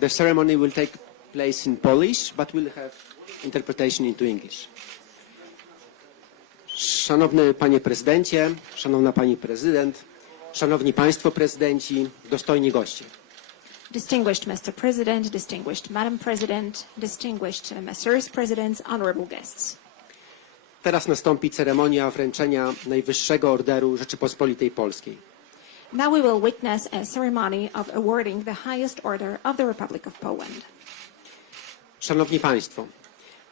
The ceremony will take place in Polish, but will have interpretation into English. Szanowny Panie Prezydencie, Szanowna Pani Prezydent, Szanowni Państwo Prezydenci, dostojni goście. Distinguished Mr. President, distinguished Madam President, distinguished Messrs. Presidents, honorable guests. Teraz nastąpi ceremonia wręczenia Najwyższego Orderu Rzeczypospolitej Polskiej. Now we will witness a ceremony of awarding the highest order of the Republic of Poland. Szanowni Państwo,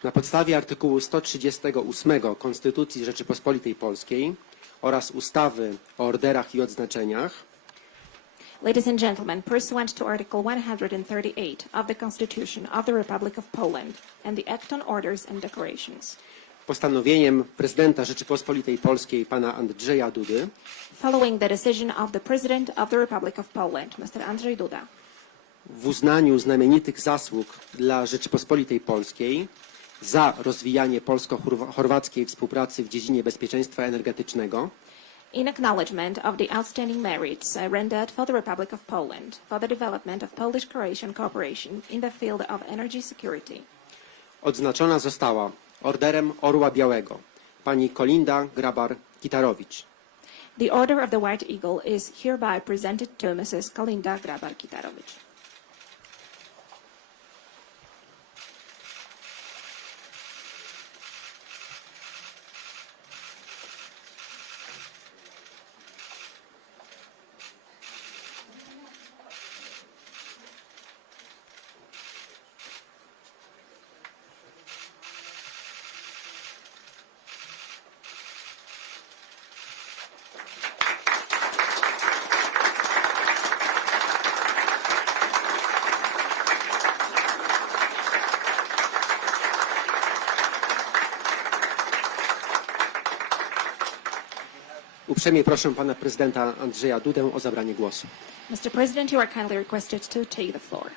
na podstawie artykułu 138 Konstytucji Rzeczypospolitej Polskiej oraz ustawy o orderach i odznaczeniach Ladies and gentlemen, pursuant to Article 138 of the Constitution of the Republic of Poland and the Act on Orders and Decorations, postanowieniem prezydenta Rzeczypospolitej Polskiej pana Andrzeja Dudy following the decision of the President of the Republic of Poland, Mr. Andrzej Duda, w uznaniu znamienitych zasług dla Rzeczypospolitej Polskiej za rozwijanie polsko-chorwackiej współpracy w dziedzinie bezpieczeństwa energetycznego in acknowledgement of the outstanding merits rendered for the Republic of Poland for the development of Polish-Croatian cooperation in the field of energy security, odznaczona została Orderem Orła Białego pani Kolinda Grabar Kitarović. The Order of the White Eagle is hereby presented to Mrs. Kolinda Grabar Kitarović. Uprzejmie proszę pana prezydenta Andrzeja Dudę o zabranie głosu. Mr. President, you are kindly requested to take the floor.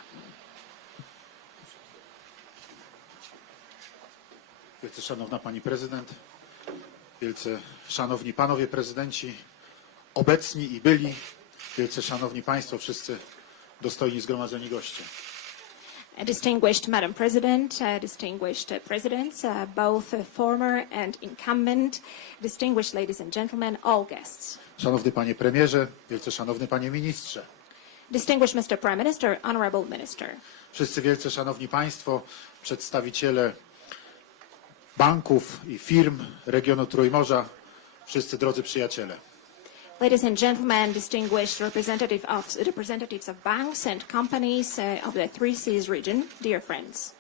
Wielce szanowna pani prezydent, wielce szanowni panowie prezydenci, obecni i byli, wielce szanowni państwo, wszyscy dostojni zgromadzeni goście. Distinguished Madam President, distinguished presidents, both former and incumbent, distinguished ladies and gentlemen, all guests. Szanowny panie premierze, wielce szanowny panie ministrze. Distinguished Mr. Prime Minister, honorable minister. Wszyscy wielce szanowni państwo, przedstawiciele banków i firm regionu Trójmorza, wszyscy drodzy przyjaciele. Ladies and gentlemen, distinguished representatives of banks and companies of the Three Seas region, dear friends.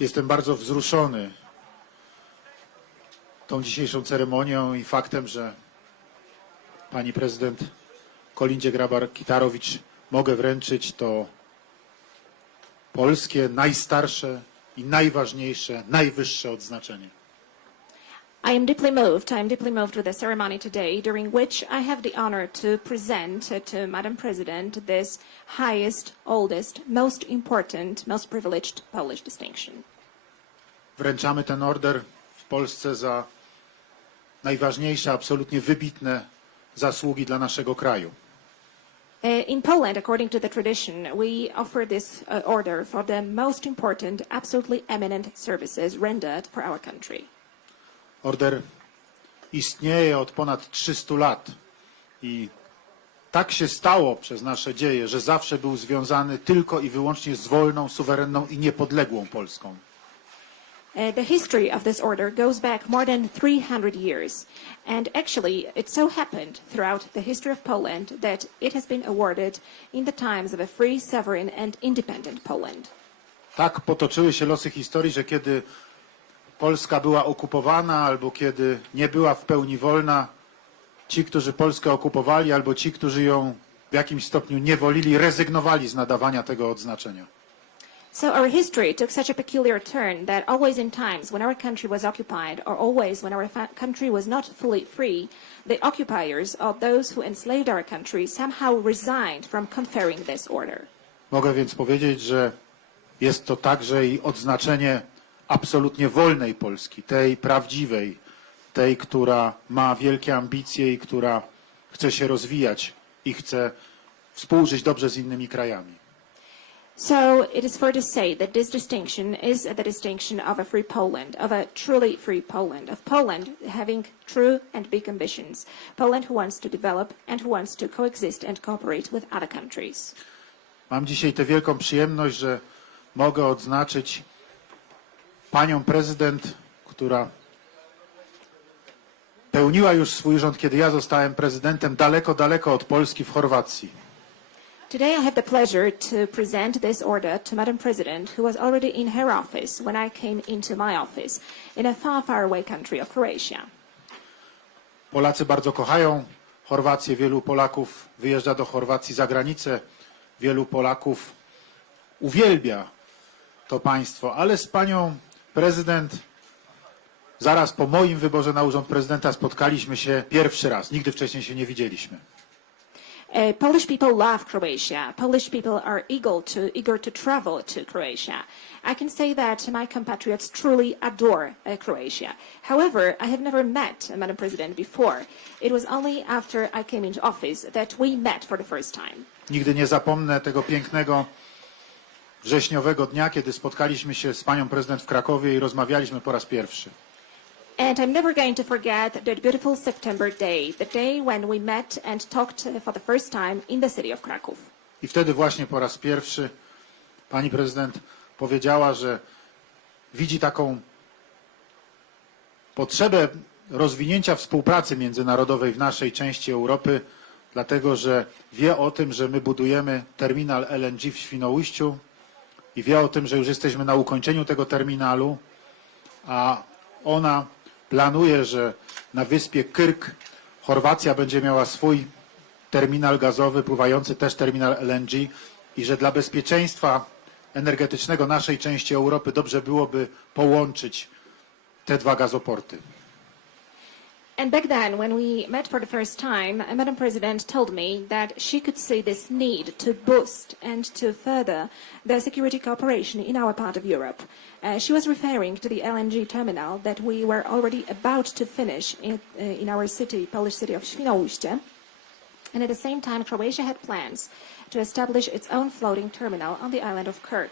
Jestem bardzo wzruszony tą dzisiejszą ceremonią i faktem, że pani prezydent Kolindzie Grabar-Kitarović mogę wręczyć to polskie, najstarsze i najważniejsze, najwyższe odznaczenie. I am deeply moved with the ceremony today, during which I have the honor to present to Madam President this highest, oldest, most important, most privileged Polish distinction. Wręczamy ten order w Polsce za najważniejsze, absolutnie wybitne zasługi dla naszego kraju. In Poland, according to the tradition, we offer this order for the most important, absolutely eminent services rendered for our country. Order istnieje od ponad 300 lat i tak się stało przez nasze dzieje, że zawsze był związany tylko i wyłącznie z wolną, suwerenną i niepodległą Polską. The history of this order goes back more than 300 years, and actually it so happened throughout the history of Poland that it has been awarded in the times of a free, sovereign and independent Poland. Tak potoczyły się losy historii, że kiedy Polska była okupowana albo kiedy nie była w pełni wolna, ci, którzy Polskę okupowali albo ci, którzy ją w jakimś stopniu niewolili, rezygnowali z nadawania tego odznaczenia. So our history took such a peculiar turn that always in times when our country was occupied, or always when our country was not fully free, the occupiers or those who enslaved our country somehow resigned from conferring this order. Mogę więc powiedzieć, że jest to także i odznaczenie absolutnie wolnej Polski, tej prawdziwej, tej, która ma wielkie ambicje i która chce się rozwijać i chce współżyć dobrze z innymi krajami. So it is fair to say that this distinction is the distinction of a free Poland, of a truly free Poland, of Poland having true and big ambitions, Poland who wants to develop and who wants to coexist and cooperate with other countries. Mam dzisiaj tę wielką przyjemność, że mogę odznaczyć panią prezydent, która pełniła już swój urząd, kiedy ja zostałem prezydentem, daleko, daleko od Polski w Chorwacji. Today I have the pleasure to present this order to Madam President, who was already in her office when I came into my office in a far, far away country of Croatia. Polacy bardzo kochają Chorwację. Wielu Polaków wyjeżdża do Chorwacji za granicę. Wielu Polaków uwielbia to państwo, ale z panią prezydent zaraz po moim wyborze na urząd prezydenta spotkaliśmy się pierwszy raz. Nigdy wcześniej się nie widzieliśmy. Polish people love Croatia. Polish people are eager to travel to Croatia. I can say that my compatriots truly adore Croatia. However, I have never met Madam President before. It was only after I came into office that we met for the first time. Nigdy nie zapomnę tego pięknego wrześniowego dnia, kiedy spotkaliśmy się z panią prezydent w Krakowie i rozmawialiśmy po raz pierwszy. And I'm never going to forget that beautiful September day, the day when we met and talked for the first time in the city of Kraków. I wtedy właśnie po raz pierwszy pani prezydent powiedziała, że widzi taką potrzebę rozwinięcia współpracy międzynarodowej w naszej części Europy, dlatego że wie o tym, że my budujemy terminal LNG w Świnoujściu i wie o tym, że już jesteśmy na ukończeniu tego terminalu, a ona planuje, że na wyspie Krk Chorwacja będzie miała swój terminal gazowy, pływający też terminal LNG i że dla bezpieczeństwa energetycznego naszej części Europy dobrze byłoby połączyć te dwa gazoporty. And back then, when we met for the first time, Madam President told me that she could see this need to boost and to further the security cooperation in our part of Europe. She was referring to the LNG terminal that we were already about to finish in our city, Polish city of Świnoujście. And at the same time, Croatia had plans to establish its own floating terminal on the island of Krk.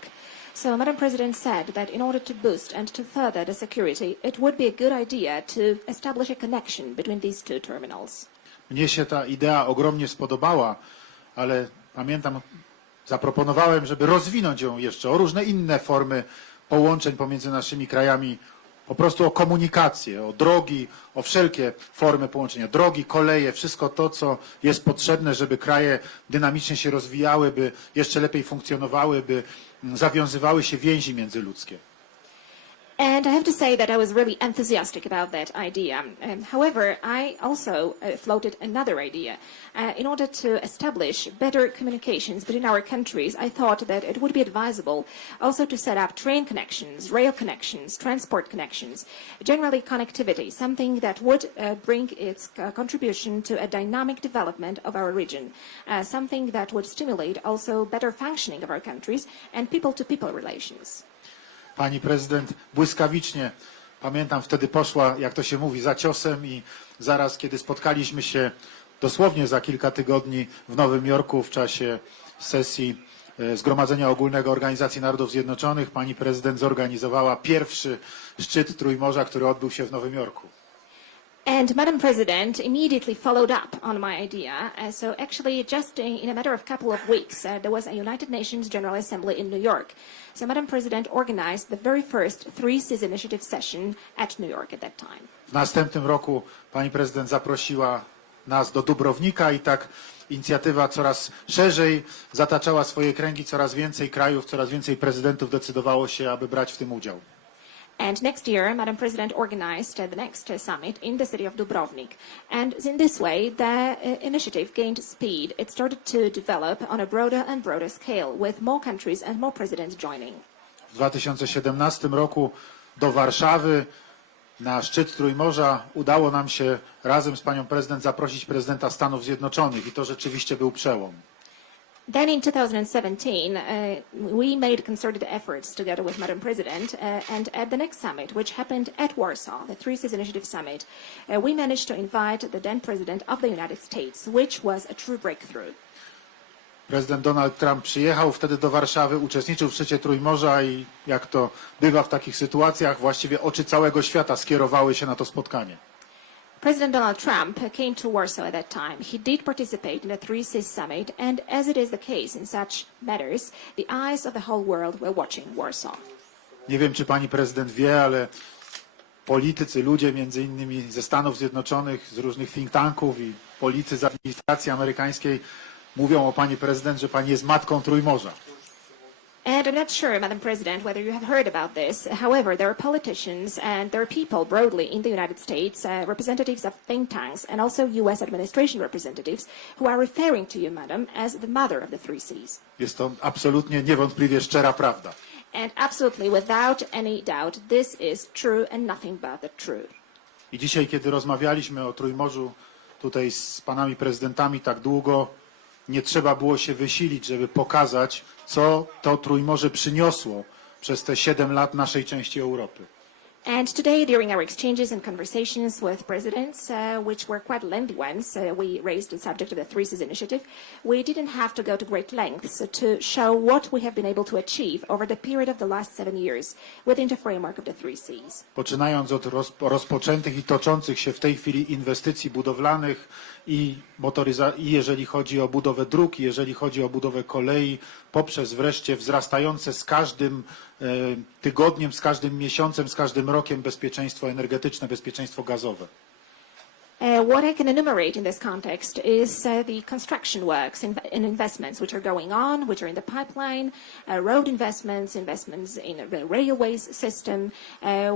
So Madam President said that in order to boost and to further the security, it would be a good idea to establish a connection between these two terminals. Mnie się ta idea ogromnie spodobała, ale pamiętam, zaproponowałem, żeby rozwinąć ją jeszcze o różne inne formy połączeń pomiędzy naszymi krajami, po prostu o komunikację, o drogi, o wszelkie formy połączenia, drogi, koleje, wszystko to, co jest potrzebne, żeby kraje dynamicznie się rozwijały, by jeszcze lepiej funkcjonowały, by zawiązywały się więzi międzyludzkie. And I have to say that I was really enthusiastic about that idea. However, I also floated another idea. In order to establish better communications between our countries, I thought that it would be advisable also to set up train connections, rail connections, transport connections, generally connectivity, something that would bring its contribution to a dynamic development of our region, something that would stimulate also better functioning of our countries and people-to-people relations. Pani prezydent błyskawicznie, pamiętam, wtedy poszła, jak to się mówi, za ciosem i zaraz, kiedy spotkaliśmy się dosłownie za kilka tygodni w Nowym Jorku w czasie sesji Zgromadzenia Ogólnego Organizacji Narodów Zjednoczonych, pani prezydent zorganizowała pierwszy szczyt Trójmorza, który odbył się w Nowym Jorku. And Madam President immediately followed up on my idea. So actually, just in a matter of couple of weeks, there was a United Nations General Assembly in New York. So Madam President organized the very first Three Seas Initiative session at New York at that time. W następnym roku pani prezydent zaprosiła nas do Dubrownika i tak inicjatywa coraz szerzej zataczała swoje kręgi, coraz więcej krajów, coraz więcej prezydentów decydowało się, aby brać w tym udział. And next year, Madam President organized the next summit in the city of Dubrovnik. And in this way, the initiative gained speed. It started to develop on a broader and broader scale, with more countries and more presidents joining. W 2017 roku do Warszawy na szczyt Trójmorza udało nam się razem z panią prezydent zaprosić prezydenta Stanów Zjednoczonych i to rzeczywiście był przełom. Then in 2017, we made concerted efforts together with Madam President, and at the next summit, which happened at Warsaw, the Three Seas Initiative Summit, we managed to invite the then President of the United States, which was a true breakthrough. Prezydent Donald Trump przyjechał wtedy do Warszawy, uczestniczył w szczycie Trójmorza i jak to bywa w takich sytuacjach, właściwie oczy całego świata skierowały się na to spotkanie. President Donald Trump came to Warsaw at that time. He did participate in the Three Seas Summit, and as it is the case in such matters, the eyes of the whole world were watching Warsaw. Nie wiem, czy pani prezydent wie, ale politycy, ludzie między innymi ze Stanów Zjednoczonych, z różnych think tanków i politycy z administracji amerykańskiej mówią o pani prezydent, że pani jest matką Trójmorza. And I'm not sure, Madam President, whether you have heard about this. However, there are politicians and there are people broadly in the United States, representatives of think tanks and also U.S. administration representatives who are referring to you, Madam, as the mother of the Three Seas. Jest to absolutnie, niewątpliwie szczera prawda. And absolutely, without any doubt, this is true and nothing but the truth. I dzisiaj, kiedy rozmawialiśmy o Trójmorzu tutaj z panami prezydentami tak długo, nie trzeba było się wysilić, żeby pokazać, co to Trójmorze przyniosło przez te 7 lat naszej części Europy. And today, during our exchanges and conversations with presidents, which were quite lengthy ones, we raised the subject of the Three Seas Initiative. We didn't have to go to great lengths to show what we have been able to achieve over the period of the last 7 years within the framework of the Three Seas. Poczynając od rozpoczętych i toczących się w tej chwili inwestycji budowlanych i jeżeli chodzi o budowę dróg, jeżeli chodzi o budowę kolei, poprzez wreszcie wzrastające z każdym tygodniem, z każdym miesiącem, z każdym rokiem bezpieczeństwo energetyczne, bezpieczeństwo gazowe. What I can enumerate in this context is the construction works and investments which are going on, which are in the pipeline, road investments, investments in the railways system.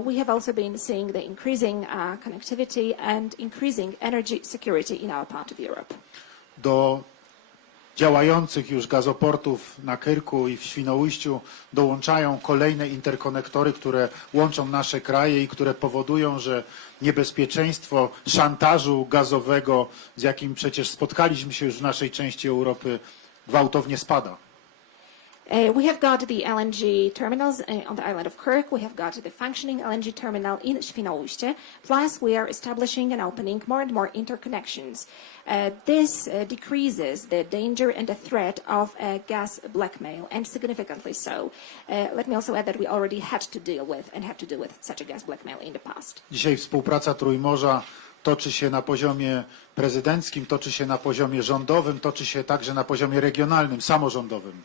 We have also been seeing the increasing connectivity and increasing energy security in our part of Europe. Do działających już gazoportów na Kyrku i w Świnoujściu dołączają kolejne interkonektory, które łączą nasze kraje i które powodują, że niebezpieczeństwo szantażu gazowego, z jakim przecież spotkaliśmy się już w naszej części Europy, gwałtownie spada. We have got the LNG terminals on the island of Kirk. We have got the functioning LNG terminal in Świnoujście. Plus, we are establishing and opening more and more interconnections. This decreases the danger and the threat of gas blackmail, and significantly so. Let me also add that we already had to deal with and have to deal with such a gas blackmail in the past. Dzisiaj współpraca Trójmorza toczy się na poziomie prezydenckim, toczy się na poziomie rządowym, toczy się także na poziomie regionalnym, samorządowym.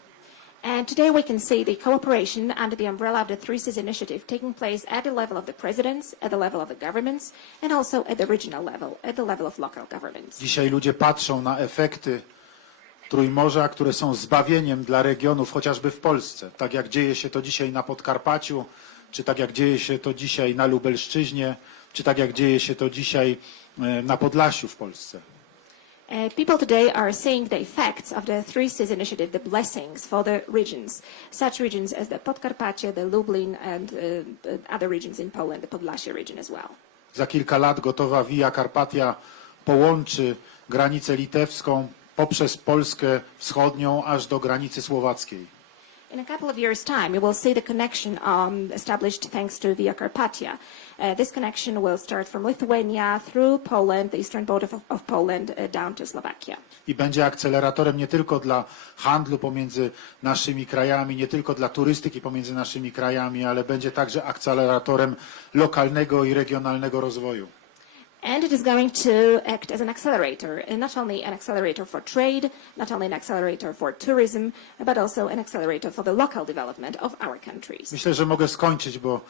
And today we can see the cooperation under the umbrella of the Three Seas Initiative taking place at the level of the presidents, at the level of the governments, and also at the regional level, at the level of local governments. Dzisiaj ludzie patrzą na efekty Trójmorza, które są zbawieniem dla regionów, chociażby w Polsce. Tak jak dzieje się to dzisiaj na Podkarpaciu, czy tak jak dzieje się to dzisiaj na Lubelszczyźnie, czy tak jak dzieje się to dzisiaj na Podlasiu w Polsce. People today are seeing the effects of the Three Seas Initiative, the blessings for the regions, such regions as the Podkarpacie, the Lublin, and other regions in Poland, the Podlasie region as well. Za kilka lat gotowa Via Carpatia połączy granicę litewską poprzez Polskę wschodnią aż do granicy słowackiej. In a couple of years' time, you will see the connection established thanks to Via Carpatia. This connection will start from Lithuania through Poland, the eastern border of Poland, down to Slovakia. I będzie akceleratorem nie tylko dla handlu pomiędzy naszymi krajami, nie tylko dla turystyki pomiędzy naszymi krajami, ale będzie także akceleratorem lokalnego i regionalnego rozwoju. And it is going to act as an accelerator, not only an accelerator for trade, not only an accelerator for tourism, but also an accelerator for the local development of our countries. Myślę, że mogę skończyć, bo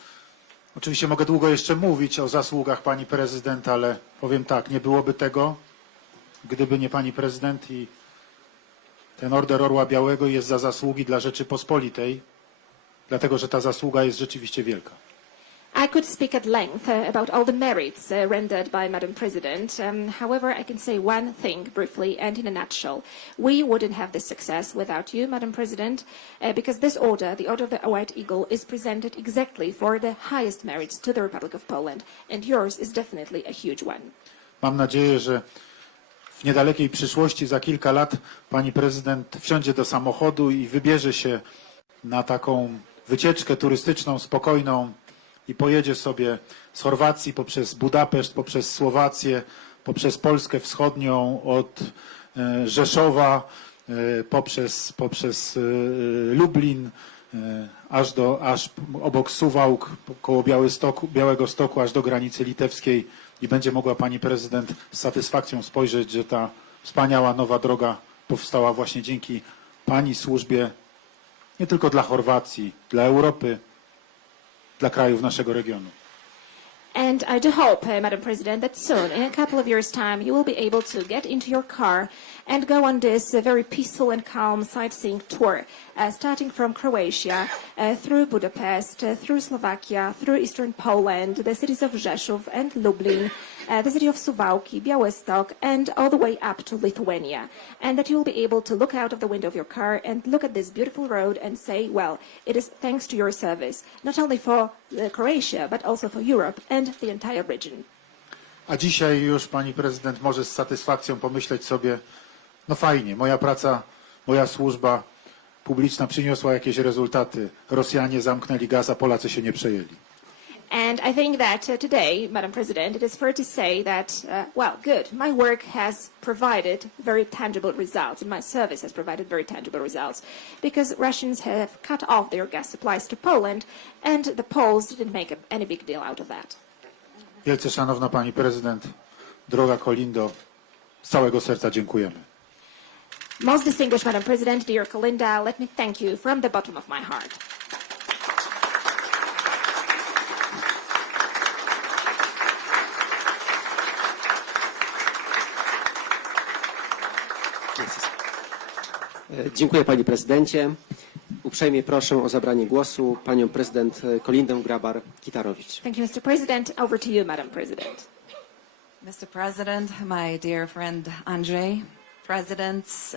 oczywiście mogę długo jeszcze mówić o zasługach pani prezydent, ale powiem tak, nie byłoby tego, gdyby nie pani prezydent i ten Order Orła Białego jest za zasługi dla Rzeczypospolitej, dlatego że ta zasługa jest rzeczywiście wielka. I could speak at length about all the merits rendered by Madam President. However, I can say one thing briefly and in a nutshell. We wouldn't have this success without you, Madam President, because this order, the Order of the White Eagle, is presented exactly for the highest merits to the Republic of Poland, and yours is definitely a huge one. Mam nadzieję, że w niedalekiej przyszłości, za kilka lat, pani prezydent wsiądzie do samochodu i wybierze się na taką wycieczkę turystyczną, spokojną, i pojedzie sobie z Chorwacji poprzez Budapeszt, poprzez Słowację, poprzez Polskę Wschodnią, od Rzeszowa poprzez Lublin, aż obok Suwałk, koło Białegostoku, aż do granicy litewskiej i będzie mogła pani prezydent z satysfakcją spojrzeć, że ta wspaniała nowa droga powstała właśnie dzięki pani służbie nie tylko dla Chorwacji, dla Europy, dla krajów naszego regionu. And I do hope, Madam President, that soon, in a couple of years' time, you will be able to get into your car and go on this very peaceful and calm sightseeing tour, starting from Croatia, through Budapest, through Slovakia, through eastern Poland, the cities of Rzeszów and Lublin, the city of Suwałki, Białystok, and all the way up to Lithuania. And that you will be able to look out of the window of your car and look at this beautiful road and say, well, it is thanks to your service, not only for Croatia, but also for Europe and the entire region. A dzisiaj już pani prezydent może z satysfakcją pomyśleć sobie, no fajnie, moja praca, moja służba publiczna przyniosła jakieś rezultaty. Rosjanie zamknęli gaz, a Polacy się nie przejęli. And I think that today, Madam President, it is fair to say that, well, good, my work has provided very tangible results, and my service has provided very tangible results, because Russians have cut off their gas supplies to Poland, and the Poles didn't make any big deal out of that. Wielce szanowna pani prezydent, droga Kolindo, z całego serca dziękujemy. Most distinguished Madam President, dear Kolinda, let me thank you from the bottom of my heart. Dziękuję panie prezydencie. Uprzejmie proszę o zabranie głosu panią prezydent Kolindę Grabar Kitarović. Thank you, Mr. President. Over to you, Madam President. Mr. President, my dear friend Andrzej, Presidents,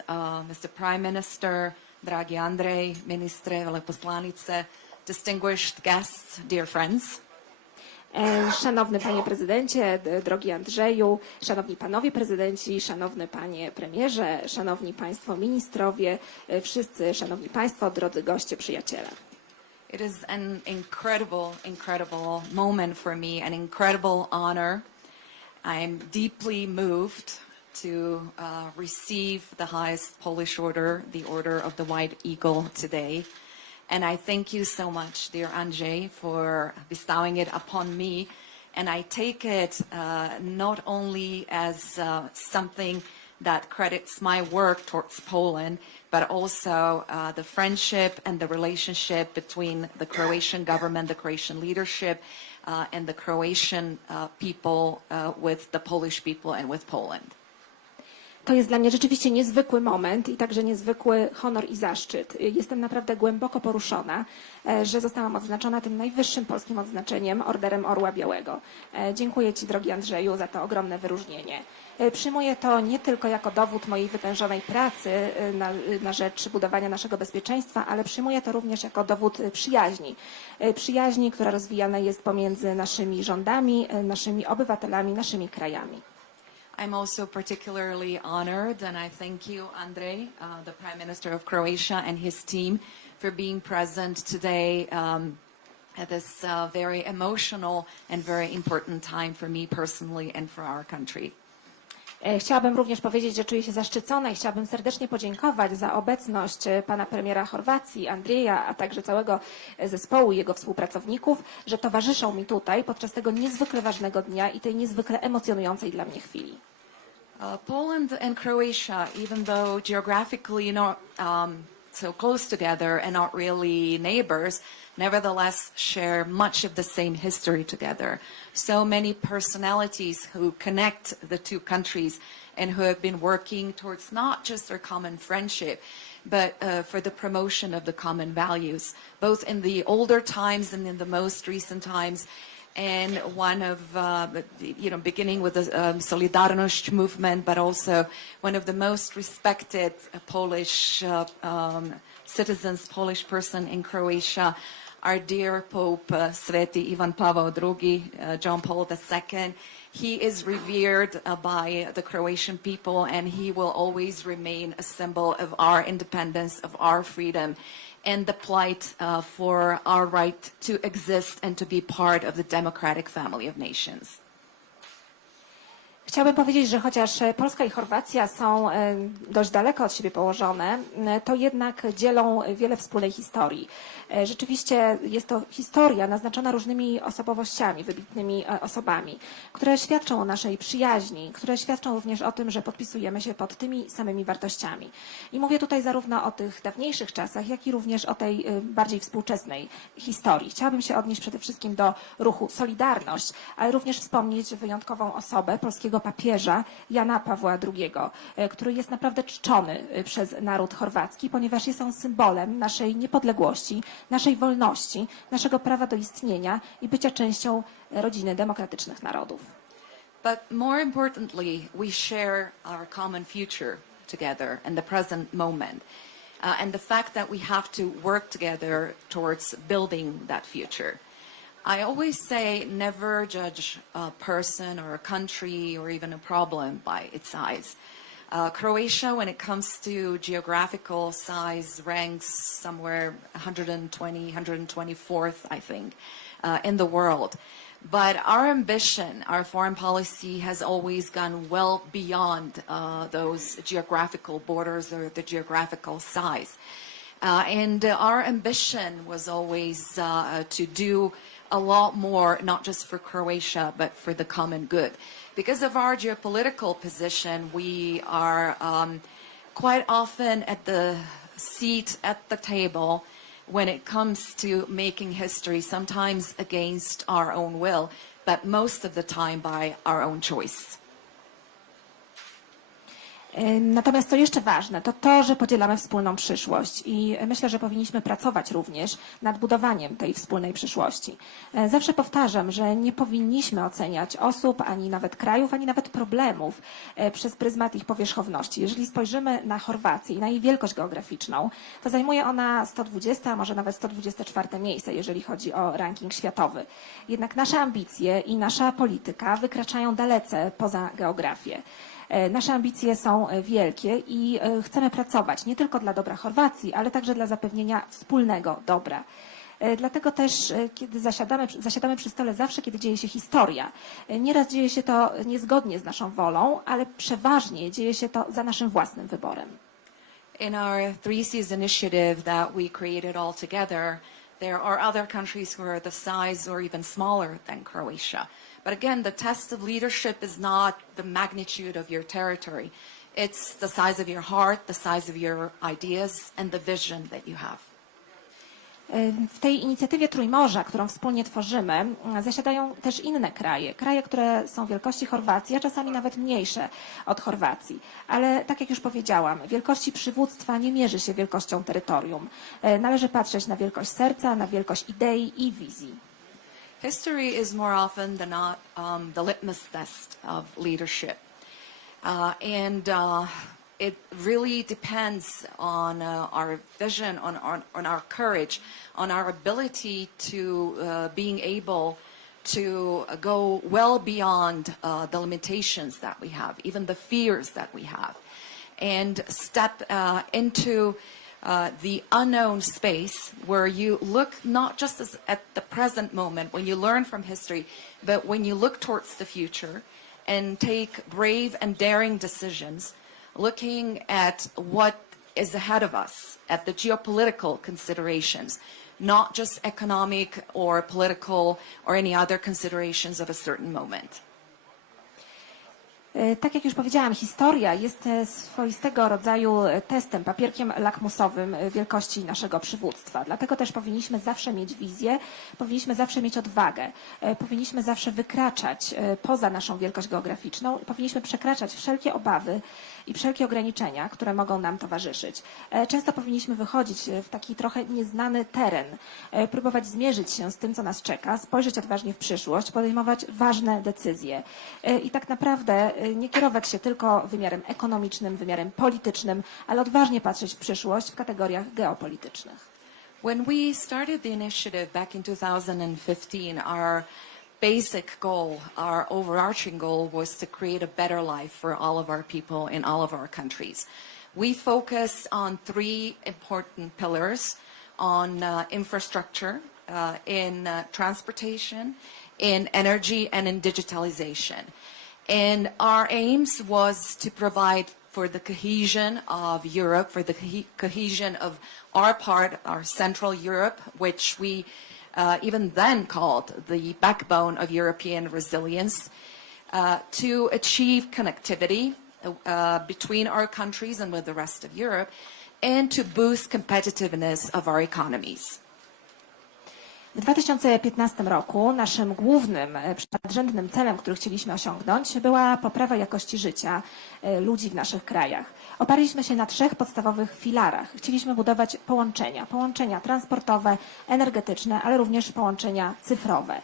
Mr. Prime Minister, dragi Andrzej, ministre, veleposlanice, distinguished guests, dear friends. Szanowny panie prezydencie, drogi Andrzeju, szanowni panowie prezydenci, szanowny panie premierze, szanowni państwo ministrowie, wszyscy szanowni państwo, drodzy goście, przyjaciele. It is an incredible moment for me, an incredible honor. I am deeply moved to receive the highest Polish order, the Order of the White Eagle today. And I thank you so much, dear Andrzej, for bestowing it upon me. And I take it not only as something that credits my work towards Poland, but also the friendship and the relationship between the Croatian government, the Croatian leadership, and the Croatian people with the Polish people and with Poland. To jest dla mnie rzeczywiście niezwykły moment i także niezwykły honor i zaszczyt. Jestem naprawdę głęboko poruszona, że zostałam odznaczona tym najwyższym polskim odznaczeniem, Orderem Orła Białego. Dziękuję ci, drogi Andrzeju, za to ogromne wyróżnienie. Przyjmuję to nie tylko jako dowód mojej wytężonej pracy na rzecz budowania naszego bezpieczeństwa, ale przyjmuję to również jako dowód przyjaźni. Przyjaźni, która rozwijana jest pomiędzy naszymi rządami, naszymi obywatelami, naszymi krajami. I'm also particularly honored, and I thank you, Andrzej, the Prime Minister of Croatia, and his team for being present today at this very emotional and very important time for me personally and for our country. Chciałabym również powiedzieć, że czuję się zaszczycona i chciałabym serdecznie podziękować za obecność pana premiera Chorwacji, Andrzeja, a także całego zespołu i jego współpracowników, że towarzyszą mi tutaj podczas tego niezwykle ważnego dnia i tej niezwykle emocjonującej dla mnie chwili. Poland and Croatia, even though geographically not so close together and not really neighbors, nevertheless share much of the same history together. So many personalities who connect the two countries and who have been working towards not just their common friendship, but for the promotion of the common values, both in the older times and in the most recent times. And one of, beginning with the Solidarność movement, but also one of the most respected Polish citizens, Polish person in Croatia, our dear Pope, Sveti Ivan Paweł II, John Paul II. He is revered by the Croatian people, and he will always remain a symbol of our independence, of our freedom, and the plight for our right to exist and to be part of the democratic family of nations. Chciałabym powiedzieć, że chociaż Polska i Chorwacja są dość daleko od siebie położone, to jednak dzielą wiele wspólnej historii. Rzeczywiście jest to historia naznaczona różnymi osobowościami, wybitnymi osobami, które świadczą o naszej przyjaźni, które świadczą również o tym, że podpisujemy się pod tymi samymi wartościami. I mówię tutaj zarówno o tych dawniejszych czasach, jak i również o tej bardziej współczesnej historii. Chciałabym się odnieść przede wszystkim do ruchu Solidarność, ale również wspomnieć wyjątkową osobę polskiego papieża Jana Pawła II, który jest naprawdę czczony przez naród chorwacki, ponieważ jest on symbolem naszej niepodległości, naszej wolności, naszego prawa do istnienia i bycia częścią rodziny demokratycznych narodów. But more importantly, we share our common future together in the present moment. And the fact that we have to work together towards building that future. I always say never judge a person or a country or even a problem by its size. Croatia, when it comes to geographical size, ranks somewhere 124th, I think, in the world. But our ambition, our foreign policy has always gone well beyond those geographical borders or the geographical size. And our ambition was always to do a lot more, not just for Croatia, but for the common good. Because of our geopolitical position, we are quite often at the seat at the table when it comes to making history, sometimes against our own will, but most of the time by our own choice. Natomiast co jeszcze ważne, to to, że podzielamy wspólną przyszłość i myślę, że powinniśmy pracować również nad budowaniem tej wspólnej przyszłości. Zawsze powtarzam, że nie powinniśmy oceniać osób, ani nawet krajów, ani nawet problemów przez pryzmat ich powierzchowności. Jeżeli spojrzymy na Chorwację i na jej wielkość geograficzną, to zajmuje ona 120, a może nawet 124 miejsce, jeżeli chodzi o ranking światowy. Jednak nasze ambicje i nasza polityka wykraczają dalece poza geografię. Nasze ambicje są wielkie i chcemy pracować nie tylko dla dobra Chorwacji, ale także dla zapewnienia wspólnego dobra. Dlatego też, kiedy zasiadamy przy stole zawsze, kiedy dzieje się historia. Nieraz dzieje się to niezgodnie z naszą wolą, ale przeważnie dzieje się to za naszym własnym wyborem. In our Three Seas initiative that we created all together, there are other countries who are the size or even smaller than Croatia. But again, the test of leadership is not the magnitude of your territory. It's the size of your heart, the size of your ideas, and the vision that you have. W tej inicjatywie Trójmorza, którą wspólnie tworzymy, zasiadają też inne kraje. Kraje, które są wielkości Chorwacji, a czasami nawet mniejsze od Chorwacji. Ale tak jak już powiedziałam, wielkości przywództwa nie mierzy się wielkością terytorium. Należy patrzeć na wielkość serca, na wielkość idei i wizji. History is more often than not the litmus test of leadership. It really depends on our vision, on our courage, on our ability to being able to go well beyond the limitations that we have, even the fears that we have, and step into the unknown space where you look not just at the present moment, when you learn from history, but when you look towards the future and take brave and daring decisions, looking at what is ahead of us, at the geopolitical considerations, not just economic or political or any other considerations of a certain moment. Tak jak już powiedziałam, historia jest swoistego rodzaju testem, papierkiem lakmusowym wielkości naszego przywództwa. Dlatego też powinniśmy zawsze mieć wizję, powinniśmy zawsze mieć odwagę, powinniśmy zawsze wykraczać poza naszą wielkość geograficzną, powinniśmy przekraczać wszelkie obawy i wszelkie ograniczenia, które mogą nam towarzyszyć. Często powinniśmy wychodzić w taki trochę nieznany teren, próbować zmierzyć się z tym, co nas czeka, spojrzeć odważnie w przyszłość, podejmować ważne decyzje i tak naprawdę nie kierować się tylko wymiarem ekonomicznym, wymiarem politycznym, ale odważnie patrzeć w przyszłość w kategoriach geopolitycznych. When we started the initiative back in 2015, our basic goal, our overarching goal was to create a better life for all of our people in all of our countries. We focused on three important pillars, on infrastructure, in transportation, in energy, and in digitalization. And our aims was to provide for the cohesion of Europe, for the cohesion of our part, our Central Europe, which we even then called the backbone of European resilience, to achieve connectivity between our countries and with the rest of Europe, and to boost competitiveness of our economies. W 2015 roku naszym głównym, nadrzędnym celem, który chcieliśmy osiągnąć, była poprawa jakości życia ludzi w naszych krajach. Oparliśmy się na 3 podstawowych filarach. Chcieliśmy budować połączenia transportowe, energetyczne, ale również połączenia cyfrowe.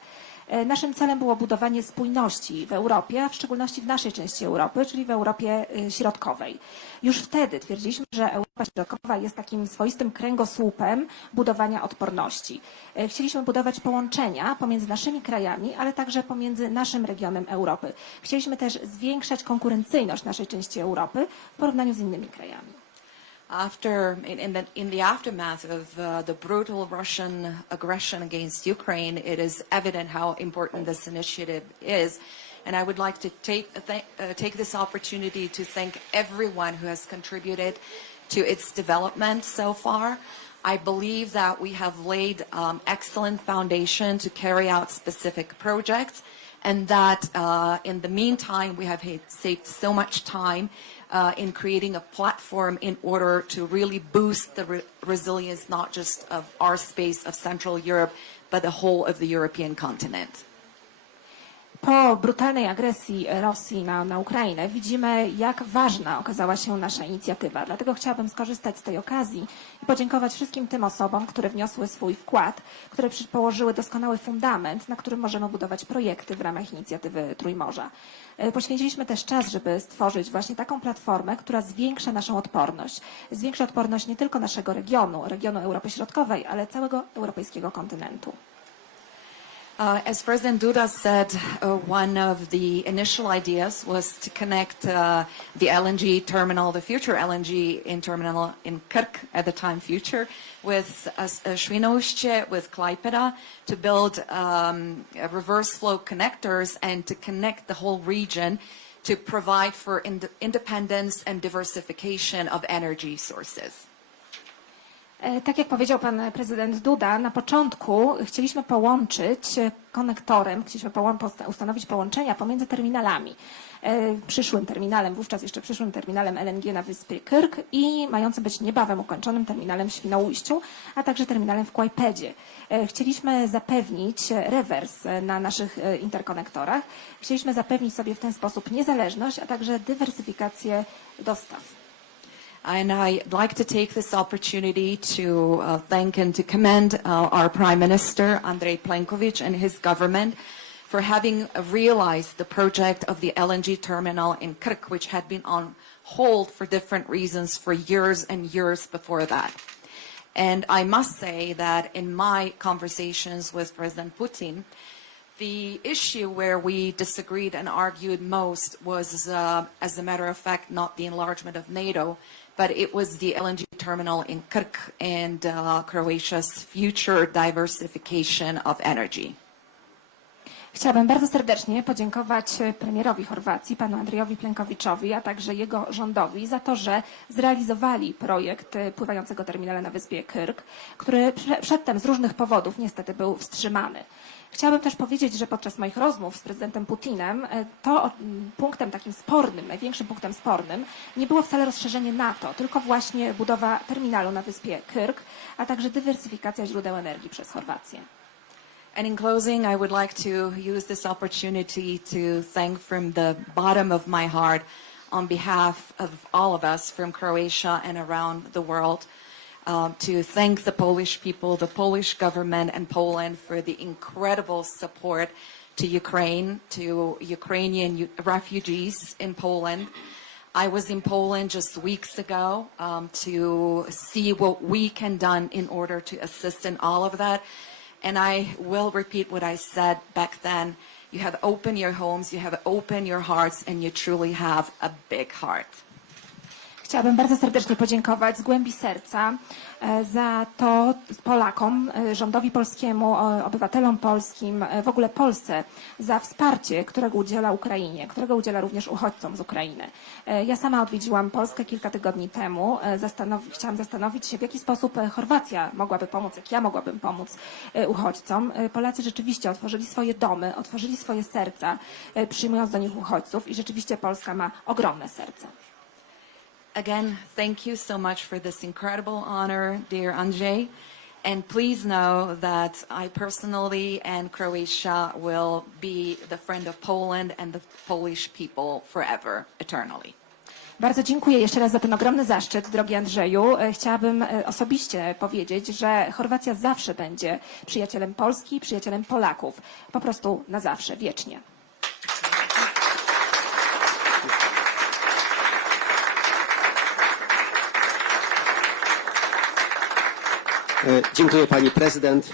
Naszym celem było budowanie spójności w Europie, a w szczególności w naszej części Europy, czyli w Europie Środkowej. Już wtedy twierdziliśmy, że Europa Środkowa jest takim swoistym kręgosłupem budowania odporności. Chcieliśmy budować połączenia pomiędzy naszymi krajami, ale także pomiędzy naszym regionem Europy. Chcieliśmy też zwiększać konkurencyjność naszej części Europy w porównaniu z innymi krajami. In the aftermath of the brutal Russian aggression against Ukraine, it is evident how important this initiative is. And I would like to take this opportunity to thank everyone who has contributed to its development so far. I believe that we have laid excellent foundation to carry out specific projects, and that in the meantime we have saved so much time in creating a platform in order to really boost the resilience not just of our space of Central Europe, but the whole of the European continent. Po brutalnej agresji Rosji na Ukrainę widzimy, jak ważna okazała się nasza inicjatywa. Dlatego chciałabym skorzystać z tej okazji i podziękować wszystkim tym osobom, które wniosły swój wkład, które położyły doskonały fundament, na którym możemy budować projekty w ramach inicjatywy Trójmorza. Poświęciliśmy też czas, żeby stworzyć właśnie taką platformę, która zwiększa naszą odporność. Zwiększa odporność nie tylko naszego regionu Europy Środkowej, ale całego europejskiego kontynentu. As President Duda said, one of the initial ideas was to connect the LNG terminal, the future LNG terminal in Kirk at the time future, with Świnoujście, with Klaipėda, to build reverse flow connectors and to connect the whole region to provide for independence and diversification of energy sources. Tak jak powiedział pan prezydent Duda, na początku chcieliśmy połączyć konektorem, ustanowić połączenia pomiędzy terminalami. Przyszłym terminalem, wówczas jeszcze przyszłym terminalem LNG na wyspie Kirk i mającym być niebawem ukończonym terminalem w Świnoujściu, a także terminalem w Klaipėdzie. Chcieliśmy zapewnić rewers na naszych interkonektorach. Chcieliśmy zapewnić sobie w ten sposób niezależność, a także dywersyfikację dostaw. And I'd like to take this opportunity to thank and to commend our Prime Minister, Andrej Plenković, and his government for having realized the project of the LNG terminal in Krk, which had been on hold for different reasons for years and years before that. And I must say that in my conversations with President Putin, the issue where we disagreed and argued most was, as a matter of fact, not the enlargement of NATO, but it was the LNG terminal in Krk and Croatia's future diversification of energy. Chciałabym bardzo serdecznie podziękować premierowi Chorwacji, panu Andrejowi Plenkoviczowi, a także jego rządowi za to, że zrealizowali projekt pływającego terminala na wyspie Kirk, który przedtem z różnych powodów niestety był wstrzymany. Chciałabym też powiedzieć, że podczas moich rozmów z prezydentem Putinem to punktem takim spornym, największym punktem spornym nie było wcale rozszerzenie NATO, tylko właśnie budowa terminalu na wyspie Kirk, a także dywersyfikacja źródeł energii przez Chorwację. And in closing, I would like to use this opportunity to thank from the bottom of my heart on behalf of all of us from Croatia and around the world, to thank the Polish people, the Polish government and Poland for the incredible support to Ukraine, to Ukrainian refugees in Poland. I was in Poland just weeks ago to see what we can do in order to assist in all of that. And I will repeat what I said back then. You have opened your homes, you have opened your hearts, and you truly have a big heart. Chciałabym bardzo serdecznie podziękować z głębi serca za to Polakom, rządowi polskiemu, obywatelom polskim, w ogóle Polsce, za wsparcie, którego udziela Ukrainie, którego udziela również uchodźcom z Ukrainy. Ja sama odwiedziłam Polskę kilka tygodni temu. Chciałam zastanowić się, w jaki sposób Chorwacja mogłaby pomóc, jak ja mogłabym pomóc uchodźcom. Polacy rzeczywiście otworzyli swoje domy, otworzyli swoje serca, przyjmując do nich uchodźców i rzeczywiście Polska ma ogromne serce. Again, thank you so much for this incredible honor, dear Andrzej. And please know that I personally and Croatia will be the friend of Poland and the Polish people forever, eternally. Bardzo dziękuję jeszcze raz za ten ogromny zaszczyt, drogi Andrzeju. Chciałabym osobiście powiedzieć, że Chorwacja zawsze będzie przyjacielem Polski, przyjacielem Polaków. Po prostu na zawsze, wiecznie. Dziękuję pani prezydent.